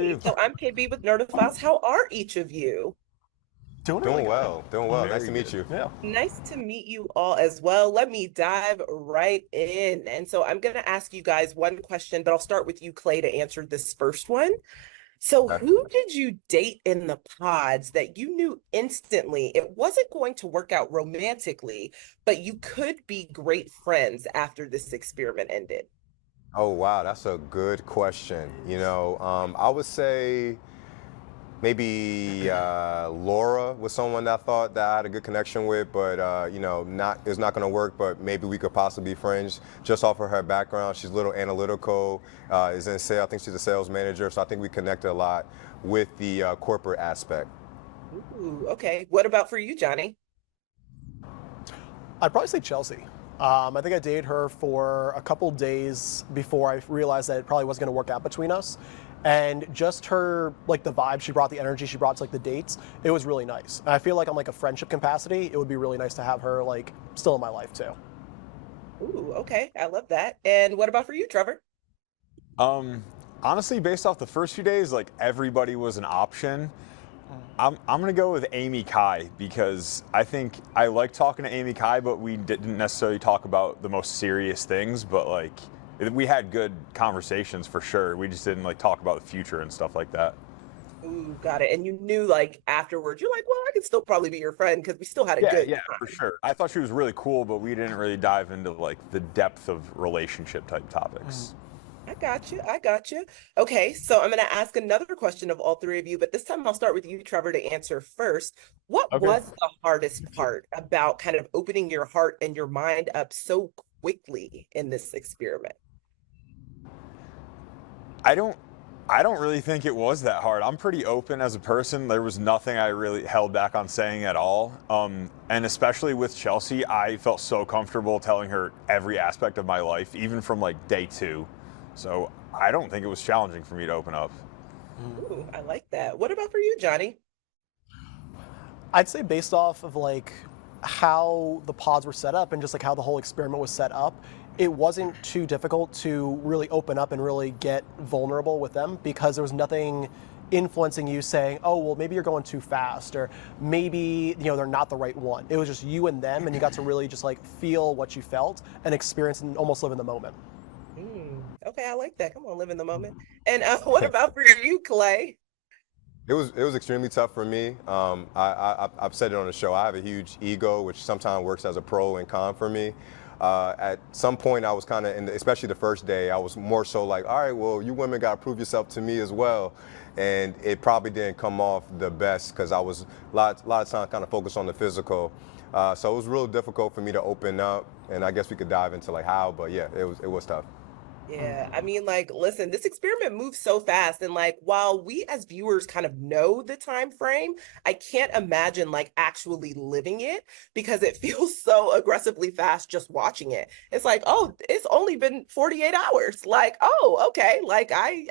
are you? So I'm KB with Nerdophiles. How are each of you? Doing Doing really well, doing well. Nice Very to meet good. you. Yeah. Nice to meet you all as well. Let me dive right in. And so I'm going to ask you guys one question, but I'll start with you, Clay, to answer this first one. So, Okay. who did you date in the pods that you knew instantly it wasn't going to work out romantically, but you could be great friends after this experiment ended? Oh wow, that's a good question. I would say maybe Laura was someone that I thought that I had a good connection with, but not it's not going to work. But maybe we could possibly be friends just off of her background. She's a little analytical, is in sales. I think she's a sales manager, so I think we connected a lot with the corporate aspect. Ooh, okay. What about for you, Johnny? I'd probably say Chelsea. I think I dated her for a couple days before I realized that it probably wasn't going to work out between us. And just her, like the vibe she brought, the energy she brought to like the dates, it was really nice. And I feel like on like a friendship capacity, it would be really nice to have her like still in my life too. Ooh, okay. I love that. And what about for you, Trevor? Um, Honestly, based off the first few days, like everybody was an option. I'm gonna go with Amy Kai because I think I like talking to Amy Kai, but we didn't necessarily talk about the most serious things. But like, we had good conversations for sure. We just didn't like talk about the future and stuff like that. Ooh, got it. And you knew like afterwards, you're like, well, I can still probably be your friend because we still had a Yeah, good yeah, for time. sure. I thought she was really cool, but we didn't really dive into like the depth of relationship type topics. I got you. I got you. Okay, so I'm going to ask another question of all three of you, but this time I'll start with you, Trevor, to answer first. What Okay. was the hardest part about kind of opening your heart and your mind up so quickly in this experiment? I don't I don't really think it was that hard. I'm pretty open as a person. There was nothing I really held back on saying at all. And especially with Chelsea, I felt so comfortable telling her every aspect of my life, even from like day 2. So I don't think it was challenging for me to open up. Ooh, I like that. What about for you, Johnny? I'd say based off of like how the pods were set up and just like how the whole experiment was set up, it wasn't too difficult to really open up and really get vulnerable with them because there was nothing influencing you saying, oh, well, maybe you're going too fast or maybe, they're not the right one. It was just you and them and you got to really just like feel what you felt and experience and almost live in the moment. Okay, I like that. Come on, live in the moment. And what about for you, Clay? It was extremely tough for me. I've said it on the show. I have a huge ego, which sometimes works as a pro and con for me. At some point, I was kind of, especially the first day, I was more so like, all right, well, you women got to prove yourself to me as well. And it probably didn't come off the best because I was a lot of times kind of focused on the physical. So it was real difficult for me to open up. And I guess we could dive into like how, but yeah, it was tough. Yeah, I mean, like, listen, this experiment moves so fast, and like, while we as viewers kind of know the time frame, I can't imagine like actually living it because it feels so aggressively fast just watching it. It's like, oh, it's only been 48 hours. Like, oh, okay. Like, I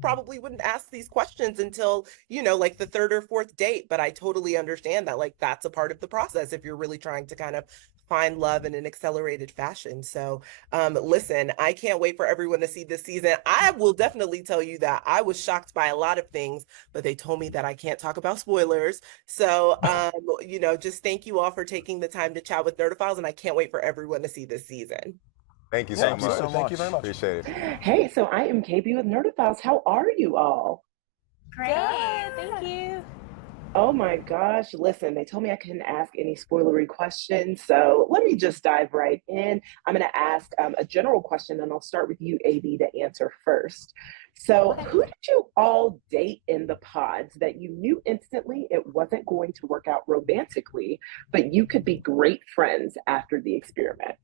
probably wouldn't ask these questions until, like the third or fourth date, but I totally understand that like that's a part of the process if you're really trying to kind of find love in an accelerated fashion. So listen, I can't wait for everyone to see this season. I will definitely tell you that I was shocked by a lot of things, but they told me that I can't talk about spoilers. So, just thank you all for taking the time to chat with Nerdophiles, and I can't wait for everyone to see this season. Thank you Yeah, so Thank you much. so absolutely. Thank you much. very much. Appreciate it. Hey, so I am KB with Nerdophiles. How are you all? Great, thank you. Oh my gosh, listen, they told me I couldn't ask any spoilery questions, so let me just dive right in. I'm going to ask a general question, and I'll start with you, AB, to answer first. So, Okay. who did you all date in the pods that you knew instantly it wasn't going to work out romantically, but you could be great friends after the experiment?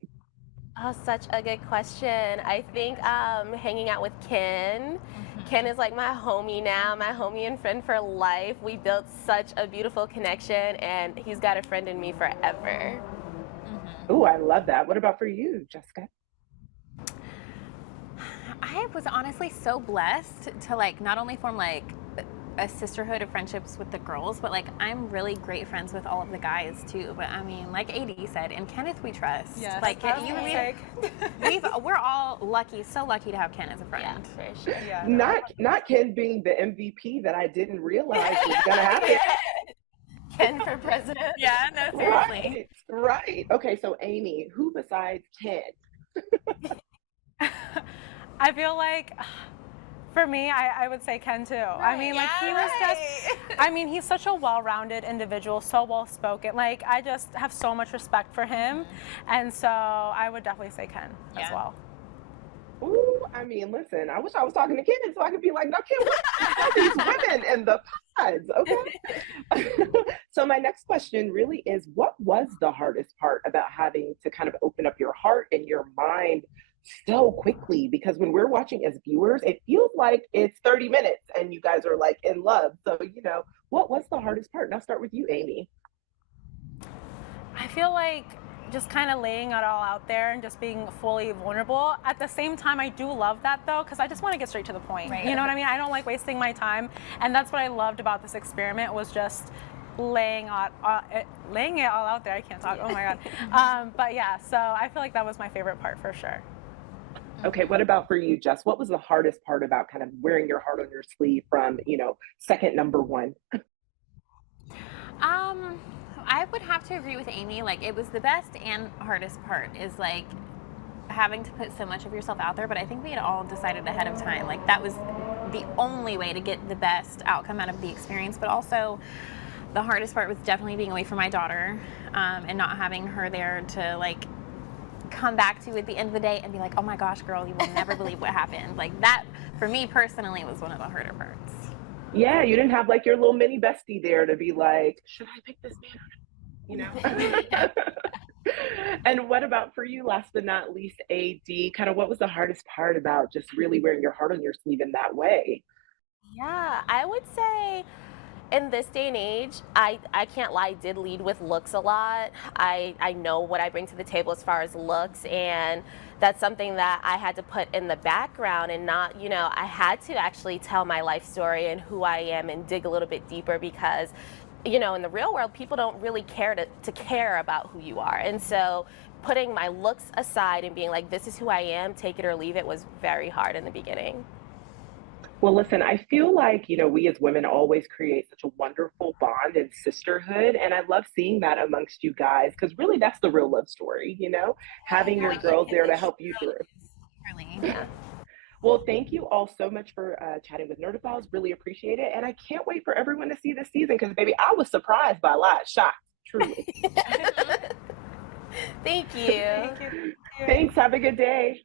Oh, such a good question. I think hanging out with Ken. Ken is like my homie now, my homie and friend for life. We built such a beautiful connection, and he's got a friend in me forever. Oh, I love that. What about for you, Jessica? I was honestly so blessed to like not only form like a sisterhood of friendships with the girls, but like I'm really great friends with all of the guys too. But I mean, like AD said, in Kenneth we trust. Yes, Like that's you, what we're all lucky, so lucky to have Ken as a friend. Yeah, for sure. Yeah. Not Ken being the MVP that I didn't realize was gonna happen. Ken for president. Yeah, no, seriously. Right. Okay, so Amy, who besides Ken? I feel like for me, I would say Ken too. I mean, like he was just, I mean, he's such a well-rounded individual, so well-spoken. Like I just have so much respect for him. And so I would definitely say Ken as well. Ooh, I mean, listen, I wish I was talking to Ken so I could be like, no, Ken, what are these women in the pods? Okay. So my next question really is, what was the hardest part about having to kind of open up your heart and your mind so quickly? Because when we're watching as viewers, it feels like it's 30 minutes and you guys are like in love. So, what was the hardest part? And I'll start with you, Amy. I feel like just kind of laying it all out there and just being fully vulnerable. At the same time, I do love that though, because I just want to get straight to the point. Right. You know what I mean? I don't like wasting my time. And that's what I loved about this experiment, was just laying it all out there. I can't talk. Oh my God. But yeah, so I feel like that was my favorite part for sure. Okay, what about for you, Jess? What was the hardest part about kind of wearing your heart on your sleeve from, second number one? I would have to agree with Amy. Like it was the best and hardest part is like having to put so much of yourself out there. But I think we had all decided ahead of time. Like that was the only way to get the best outcome out of the experience. But also the hardest part was definitely being away from my daughter and not having her there to like come back to at the end of the day and be like, oh my gosh, girl, you will never believe what happened. Like that, for me personally, was one of the harder parts. Yeah, you didn't have like your little mini bestie there to be like, should I pick this man? And what about for you, last but not least, AD, kind of what was the hardest part about just really wearing your heart on your sleeve in that way? Yeah, I would say in this day and age, I can't lie, I did lead with looks a lot. I know what I bring to the table as far as looks, and that's something that I had to put in the background and not, I had to actually tell my life story and who I am and dig a little bit deeper because, in the real world, people don't really care to care about who you are. And so putting my looks aside and being like, this is who I am, take it or leave it, was very hard in the beginning. Well, listen, I feel like, we as women always create such a wonderful bond and sisterhood. And I love seeing that amongst you guys, because really that's the real love story, having your girls there to help you through. Really. Yeah. Well, thank you all so much for chatting with Nerdophiles. Really appreciate it. And I can't wait for everyone to see this season because, baby, I was surprised by a lot. Shocked, truly. Thank you. Thank you. Thanks. Have a good day.